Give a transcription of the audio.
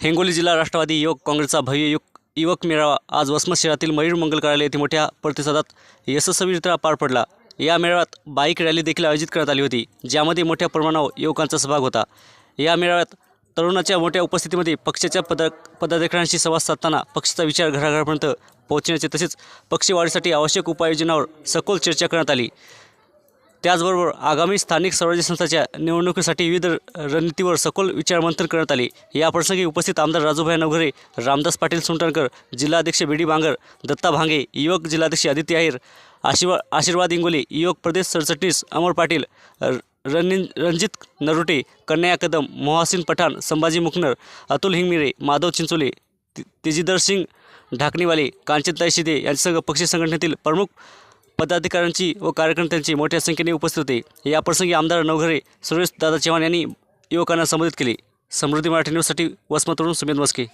हिंगोली जिल्हा राष्ट्रवादी युवक काँग्रेसचा भव्य युग युवक मेळावा आज वसमत शहरातील मयूर मंगल कार्यालय येथे मोठ्या प्रतिसादात यशस्वीरित्या पार पडला. या मेळाव्यात बाईक रॅली देखील आयोजित करण्यात आली होती ज्यामध्ये मोठ्या प्रमाणावर युवकांचा सहभाग होता. या मेळाव्यात तरुणाच्या मोठ्या उपस्थितीमध्ये पक्षाच्या पद पदाधिकाऱ्यांशी संवाद साधताना पक्षाचा विचार घराघरापर्यंत पोहोचण्याचे तसेच पक्षवाढीसाठी आवश्यक उपाययोजनावर सखोल चर्चा करण्यात आली. त्याचबरोबर आगामी स्थानिक स्वराज्य संस्थाच्या निवडणुकीसाठी विविध रणनीतीवर सखोल विचारमंथन करण्यात आले. याप्रसंगी उपस्थित आमदार राजूभाई नवघरे रामदास पाटील सुंटणकर जिल्हाध्यक्ष बी डी बांगर दत्ता भांगे युवक जिल्हाध्यक्ष आदित्य आहेर आशीर्वा आशीर्वाद इंगोले युवक प्रदेश सरचिटणीस अमर पाटील र- रणिन रणजित नरुटे कन्या कदम मोहासिन पठाण संभाजी मुखनर अतुल हिंगमिरे माधव चिंचोले ति- तेजिदर सिंग ढाकणीवाले कांचनताई शिदे यांच्यासह पक्षी संघटनेतील प्रमुख पदाधिकाऱ्यांची व कार्यकर्त्यांची मोठ्या संख्येने उपस्थित होते. याप्रसंगी आमदार नवघरे सुरेश दादा चव्हाण यांनी युवकांना संबोधित केले. समृद्धी मराठी न्यूजसाठी वसमतवरून सुमेध मस्के